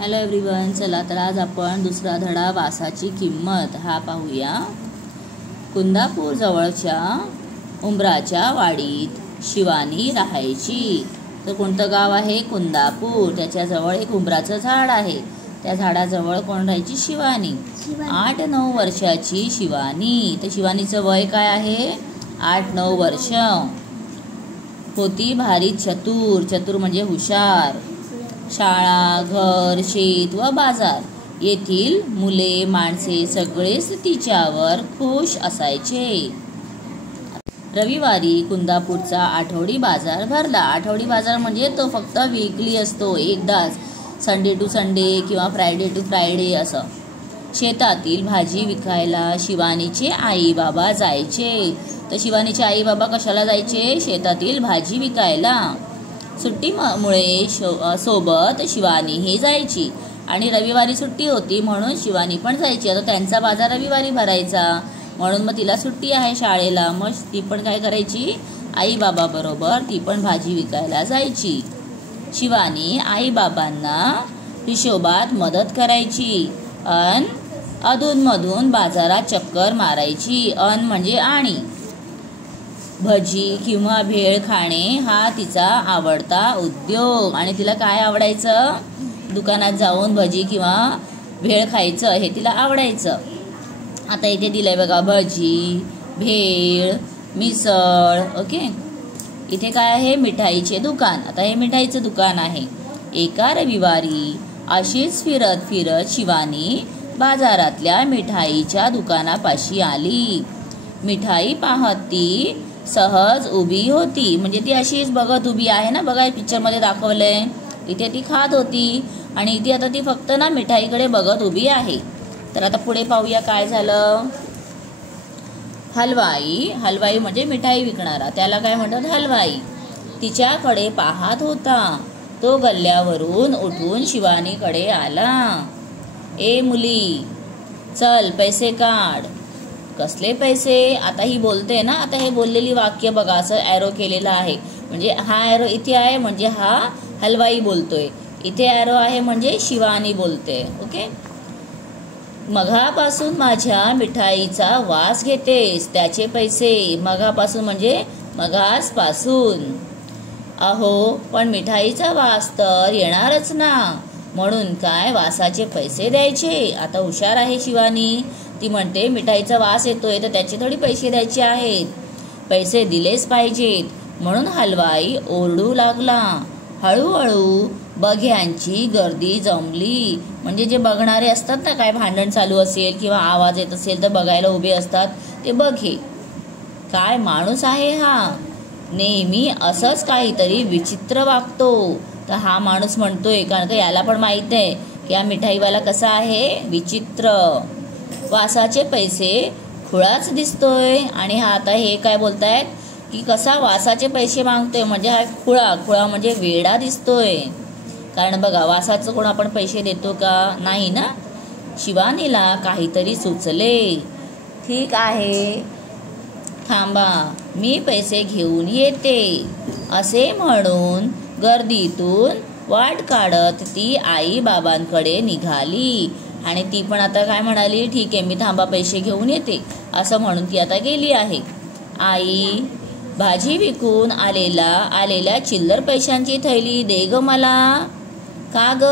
Hello everyone, चला तर आज आपण दुसरा धडा वासाची किंमत हा पाहूया। कुंदापूर जवळच्या उंबराच्या वाडीत शिवानी राहायची। तर कोणतं गाव आहे? कुंदापूर। त्याच्याजवळ एक उंबराचं झाड आहे। त्या झाडाजवळ कोण राहायची? शिवानी। 8-9 वर्षाची शिवानी। तर शिवानीचं वय काय आहे? 8-9 वर्ष। होती भारी चतुर। चतुर म्हणजे हुशार। शाळा, घर, शेत व बाजार येथील मुले माणसे सगळेच तिच्यावर खुश असायचे। रविवारी कुंदापूरचा आठवडी बाजार भरला। आठवडी बाजार म्हणजे तो फक्त वीकली असतो, एकदाच, संडे टू संडे किंवा फ्रायडे टू फ्रायडे असं। शेतातील भाजी विकायला शिवानीचे आई बाबा जायचे। तर शिवानीचे आई बाबा कशाला जायचे? शेतातील भाजी विकायला। सुट्टीमुळे सोबत शिवानी हे जायची आणि रविवारी सुट्टी होती म्हणून शिवानी पण जायची। आता त्यांचा बाजार रविवारी भरायचा म्हणून मग तिला सुट्टी आहे शाळेला, मग ती पण काय करायची? आई बाबा बरोबर ती पण भाजी विकायला जायची। शिवानी आई बाबांना हिशोबात मदत करायची अधूनमधून बाजारात चक्कर मारायची। म्हणजे आणि भजी किंवा भेळ खाणे हा तिचा आवडता उद्योग। आणि तिला काय आवडायचं? दुकानात जाऊन भजी किंवा भेळ खायचं हे तिला आवडायचं। आता इथे दिलंय बघा, भजी, भेळ, मिसळ। ओके, इथे काय आहे? मिठाईचे दुकान। आता हे मिठाईचं दुकान आहे। एका रविवारी अशीच फिरत फिरत शिवानी बाजारातल्या मिठाईच्या दुकानापाशी आली। मिठाई पाहत ती सहज उभी होती। म्हणजे ती अशीच बघत उभी आहे ना, बघा पिक्चर मध्ये दाखवलंय। इथे ती खात होती आणि इथे आता ती फक्त ना मिठाईकडे बघत उभी आहे। तर आता पुढे पाहूया काय झालं। हलवाई, हलवाई म्हणजे मिठाई विकणारा, त्याला काय म्हणतात? हलवाई। तिच्याकडे पाहत होता। तो गल्ल्यावरून उठून शिवानीकडे आला। ए मुली, चल पैसे काढ। कसले पैसे? आता ही बोलते ना, आता हे बोललेली वाक्य बघा, असं ॲरो केलेलं आहे। म्हणजे हा ॲरो इथे आहे म्हणजे हा हलवाई बोलतोय, इथे ॲरो आहे म्हणजे शिवानी बोलते। ओके, मघापासून माझ्या मिठाईचा वास घेतेस, त्याचे पैसे। मघापासून म्हणजे मघासपासून। अहो पण मिठाईचा वास तर येणारच ना, म्हणून काय वासाचे पैसे द्यायचे? आता हुशार आहे शिवानी, ती म्हणते मिठाईचा वास येतोय तर त्याचे थोडी पैसे द्यायचे आहेत, पैसे दिलेच पाहिजेत। म्हणून हलवाई ओरडू लागला। हळूहळू बघ्यांची गर्दी जमली। म्हणजे जे बघणारे असतात ना, काय भांडण चालू असेल किंवा आवाज येत असेल तर बघायला उभे असतात ते बघे। काय माणूस आहे हा, नेहमी असंच काहीतरी विचित्र वागतो। तर हा माणूस म्हणतोय कारण का याला पण माहित आहे की हा मिठाईवाला कसा आहे, विचित्र। वासाचे पैसे खुळाच दिसतोय। आणि हा आता हे काय बोलतायत की कसा वासाचे पैसे मागतोय, म्हणजे हा खुळा, खुळा म्हणजे वेडा दिसतोय। कारण बघा, वासाचं कोण आपण पैसे देतो का? नाही ना। शिवानीला काहीतरी सुचले। ठीक आहे, थांबा, मी पैसे घेऊन येते, असे म्हणून गर्दीतून वाट काढत ती आई बाबांकडे निघाली। आणि ती पण आता काय म्हणाली? ठीक आहे, मी थांबा पैसे घेऊन येते, असं म्हणून ती आता गेली आहे। आई, भाजी विकून आलेल्या चिल्लर पैशांची थैली दे ग मला। का ग,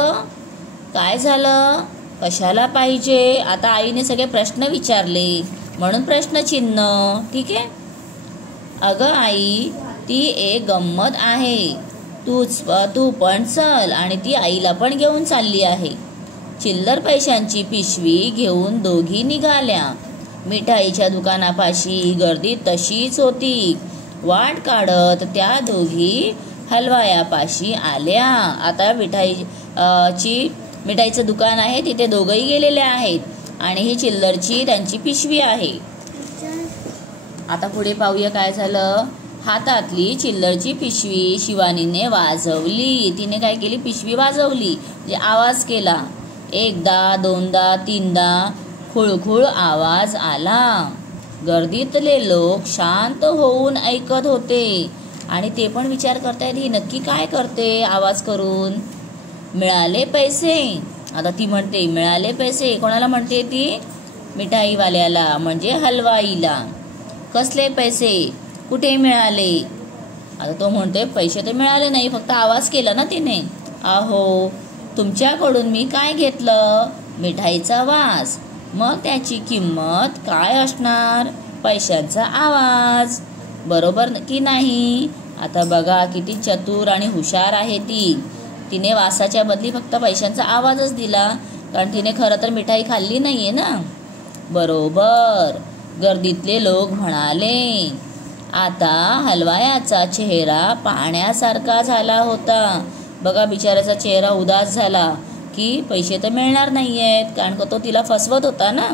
काय झालं? कशाला पाहिजे? आता आईने सगळे प्रश्न विचारले म्हणून प्रश्नचिन्ह। ठीक आहे। अगं आई, ती एक गंमत आहे, तू पण चल। आणि ती आईला पण घेऊन चालली आहे। चिल्लर पैशांची पिशवी घेऊन दोघी निघाल्या। मिठाईच्या दुकानापाशी गर्दी तशीच होती। वाट काढत त्या दोघी हलवायापाशी आल्या। आता मिठाईचं दुकान आहे, तिथे दोघंही गेलेले आहेत आणि ही चिल्लरची त्यांची पिशवी आहे। आता पुढे पाहूया काय झालं। हातातली चिल्लरची पिशवी शिवानीने वाजवली। तिने काय केली? पिशवी वाजवली, म्हणजे आवाज केला। एकदा, दोनदा, तीनदा खुळखुळ आवाज आला। गर्दीतले लोक शांत होऊन ऐकत होते आणि ते पण विचार करतायत ही नक्की काय करते आवाज करून। मिळाले पैसे, आता ती म्हणते मिळाले पैसे. कोणाला म्हणते ती? मिठाईवाल्याला म्हणजे हलवाईला. कसले पैसे? कुठे मिळाले? आता तो म्हणतोय पैसे तर मिळाले नाही, फक्त आवाज केला ना तिने. अहो तुमच्याकडून मी काय घेतलं? मिठाईचा वास. मग त्याची किंमत काय असणार? पैशांचा आवाज. बरोबर की नाही? आता बघा किती चतुर आणि हुशार आहे ती. तिने वासाच्या बदली फक्त पैशांचा आवाजच दिला, कारण तिने खरं तर मिठाई खाल्ली नाहीये ना. बरोबर. गर्दीतले लोक म्हणाले. आता हलवायाचा चेहरा पाहण्यासारखा झाला होता. बघा बिचाऱ्याचा चेहरा उदास झाला की पैसे तर मिळणार नाहीयेत, कारण का तो तिला फसवत होता ना.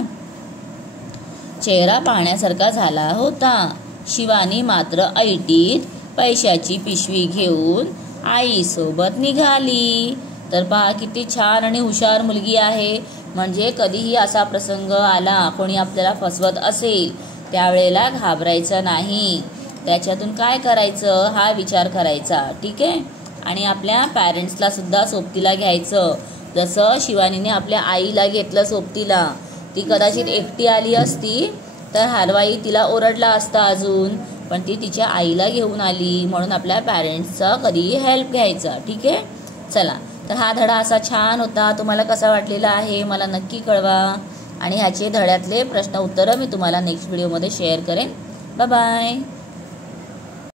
चेहरा पाहण्यासारखा झाला होता. शिवानी मात्र ऐटीत पैशाची पिशवी घेऊन आईसोबत निघाली. तर पहा किती छान आणि हुशार मुलगी आहे. म्हणजे कधीही असा प्रसंग आला, कोणी आपल्याला फसवत असेल, त्यावेळेला घाबरायचं नाही. त्याच्यातून काय करायचं हा विचार करायचा. ठीक आहे. आणि आपल्या पॅरेंट्सला सुद्धा सोबतीला घ्यायचं. जसं शिवानीने आपल्या आईला घेतलं सोबतीला. ती कदाचित एकटी आली असती तर हलवाई तिला ओरडला असता अजून, पण ती तिच्या आईला घेऊन आली, म्हणून आपल्या पॅरेंट्सचा कधीही हेल्प घ्यायचा. ठीक आहे. चला, तर हा धडा असा छान होता. तुम्हाला कसा वाटलेला आहे मला नक्की कळवा. आणि ह्याचे धड्यातले प्रश्न उत्तरं मी तुम्हाला नेक्स्ट व्हिडिओमध्ये शेअर करेन. Bye bye.